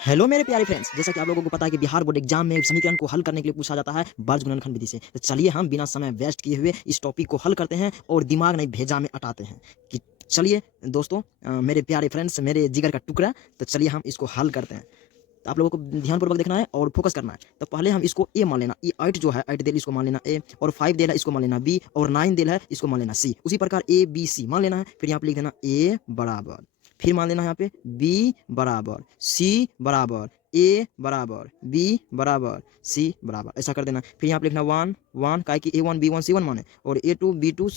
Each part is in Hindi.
हेलो मेरे प्यारे फ्रेंड्स, जैसा कि आप लोगों को पता है कि बिहार बोर्ड एग्जाम में समीकरण को हल करने के लिए पूछा जाता है वर्ग गुणनखंड विधि से। तो चलिए हम बिना समय वेस्ट किए हुए इस टॉपिक को हल करते हैं और दिमाग नहीं भेजा में अटाते हैं कि चलिए दोस्तों, मेरे प्यारे फ्रेंड्स, मेरे जिगर का टुकड़ा, तो चलिए हम इसको हल करते हैं। तो आप लोगों को ध्यानपूर्वक देखना है और फोकस करना है। तो पहले हम इसको ए मान लेना, ये 8 जो है 8 देल इसको मान लेना ए, और 5 देल है इसको मान लेना बी, और 9 देल है इसको मान लेना सी। उसी प्रकार ए बी सी मान लेना है। फिर यहाँ पे लिख देना ए बराबर, फिर मान लेना यहाँ पे बी बराबर सी बराबर ए बराबर बी बराबर सी बराबर, ऐसा कर देना। फिर यहाँ पे लिखना 1 1 का कि A1 B1 C1 माने, और A2 B2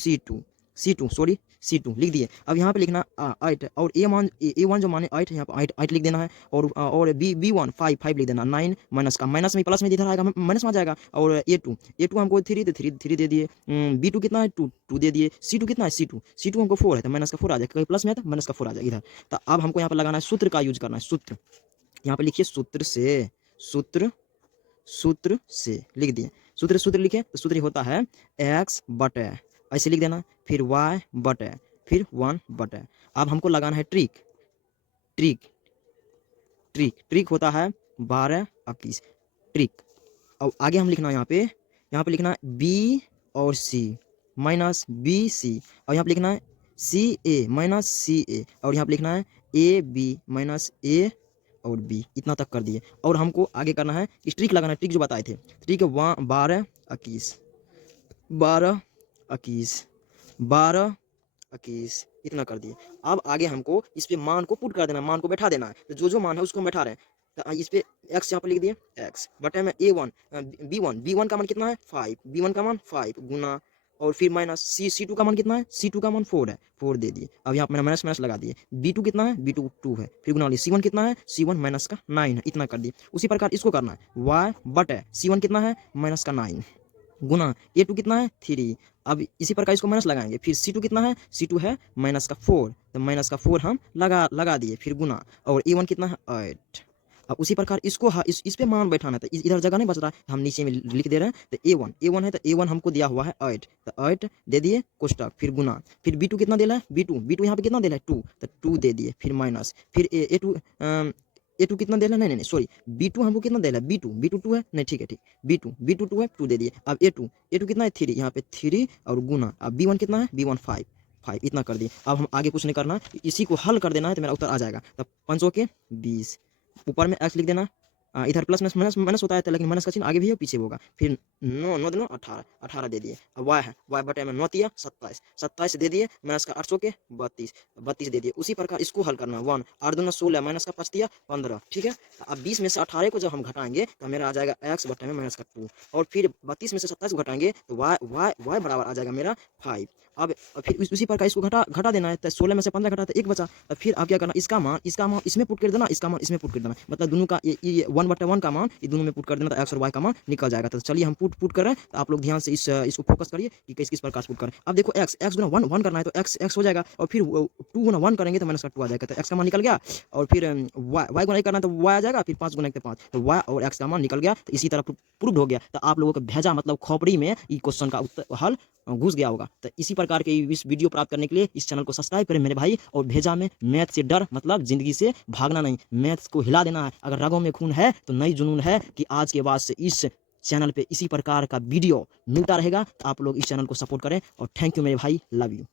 C2 sorry C2 लिख दिए। अब यहाँ पे लिखना 8, और A1 जो माने 8 है, यहाँ पे 8 लिख देना है, और B1 5 लिख देना। 9 माइनस का माइनस में प्लस में इधर आएगा, माइनस में आ जाएगा। और A2 हमको 3 तो 3 दे दिए। B2 कितना है 2 दे दिए। C2 कितना है C2 हमको 4 है, तो माइनस का 4 आ जाएगा, कहीं प्लस में है तो माइनस का 4 आ जाएगा इधर। तो अब हमको यहाँ पे लगाना है सूत्र का यूज करना है। सूत्र यहाँ पे लिखिए, सूत्र से लिख दिए। सूत्र लिखे तो सूत्र होता है x बटे, ऐसे लिख देना, फिर y बटे, फिर 1 बटे। अब हमको लगाना है ट्रिक होता है 12 21 ट्रिक। अब आगे हम लिखना है यहाँ पे लिखना है b और c माइनस बी सी, और यहाँ पे लिखना है सी ए माइनस सी ए, और यहाँ पे लिखना है ए बी माइनस ए और बी। इतना तक कर दिए। और हमको आगे करना है ट्रिक लगाना है, ट्रिक जो बताए थे। ट्रिक है 12 21 इतना कर दिए। अब आगे हमको इस पे मान को पुट कर देना, मान को बैठा देना है। तो जो मान है उसको हम बैठा रहे हैं। तो इस पे x यहाँ पे लिख दिए, x बटे में A1 B1 का मान कितना है 5, B1 का मान 5 गुना, और फिर माइनस C2 का मान कितना है, C2 का मान 4 है, 4 दे दिए। अब यहाँ पे मैंने माइनस लगा दिए। B2 कितना है, B2 2 है, फिर गुना C1 कितना है, C1 माइनस का 9 है, इतना कर दिए। उसी प्रकार इसको करना है y बटे C1 कितना है माइनस का 9 गुना A2 कितना है 3। अब इसी प्रकार इसको माइनस लगाएंगे। फिर C2 कितना है, C2 है माइनस का 4, तो माइनस का 4 हम लगा दिए, फिर गुना, और A1 कितना है 8। अब उसी प्रकार इसको इस पे मान बैठाना था, इधर जगह नहीं बच रहा है, हम नीचे में लिख दे रहे हैं। तो A1 है, तो A1 हमको दिया हुआ है 8, तो 8 दे दिए कोष्टक, फिर गुना। फिर B2 कितना दे रहा है, B2 यहाँ पे कितना दे रहा है 2, तो 2 दे दिए, फिर माइनस। फिर A2 कितना दे रहा है, नहीं सॉरी, B2 हमको कितना दे रहा है, B2 2 है, नहीं ठीक है, B2 2 है, 2 दे दिए। अब A2 कितना है 3, यहाँ पे 3 और गुना। अब B1 कितना है, B1 5 इतना कर दिए। अब हम आगे कुछ नहीं करना, इसी को हल कर देना है, तो मेरा उत्तर आ जाएगा। तब 5 के 20, ऊपर में x लिख देना। इधर प्लस माइनस होता है, तो लेकिन माइनस का चिन्ह आगे भी है पीछे होगा। फिर 9 दूना 18 दे दिए। अब y है, y बटे में 9 तिया 27 दे दिए, माइनस का 800 के 32 दे दिए। उसी प्रकार इसको हल करना है। 1 8 दूना 16 माइनस का 5 तिया 15, ठीक है। अब 20 में से 18 को जब हम घटाएंगे तो मेरा आ जाएगा x बटे में माइनस का 2, और फिर 32 में से 27 को घटाएंगे तो y बराबर आ जाएगा मेरा 5। अब फिर उसी प्रकार इसको घटा देना है। तो 16 में से 15 घटा तो 1 बचा। तो फिर आप क्या करना, इसका मान इसमें पुट कर देना, इसका मान इसमें पुट कर देना, मतलब दोनों का ये 1/1 का मान ये दोनों में पुट कर देना, तो एक्स और वाई का मान निकल जाएगा। तो चलिए हम पुट कर रहे हैं, तो आप लोग ध्यान से इसको फोकस करिए कि किस प्रकार से पुट करें। अब देखो x गुना 1 करना है, तो x हो जाएगा, और फिर 2 गुना 1 करेंगे तो माइनस का 2 आ जाएगा, तो x का मान निकल गया। और फिर y गुना करना है तो y आ जाएगा, फिर 5 गुना 1 तो 5, तो y और x का मान निकल गया। तो इसी तरह प्रूव हो गया। तो आप लोगों को भेजा मतलब खोपड़ी में ये क्वेश्चन का उत्तर हल घुस गया होगा। तो इसी प्रकार के इस वीडियो प्राप्त करने के लिए इस चैनल को सब्सक्राइब करें मेरे भाई। और भेजा में मैथ से डर मतलब जिंदगी से भागना नहीं, मैथ्स को हिला देना है। अगर रगों में खून है तो नई जुनून है कि आज के बाद से इस चैनल पे इसी प्रकार का वीडियो मिलता रहेगा। तो आप लोग इस चैनल को सपोर्ट करें, और थैंक यू मेरे भाई, लव यू।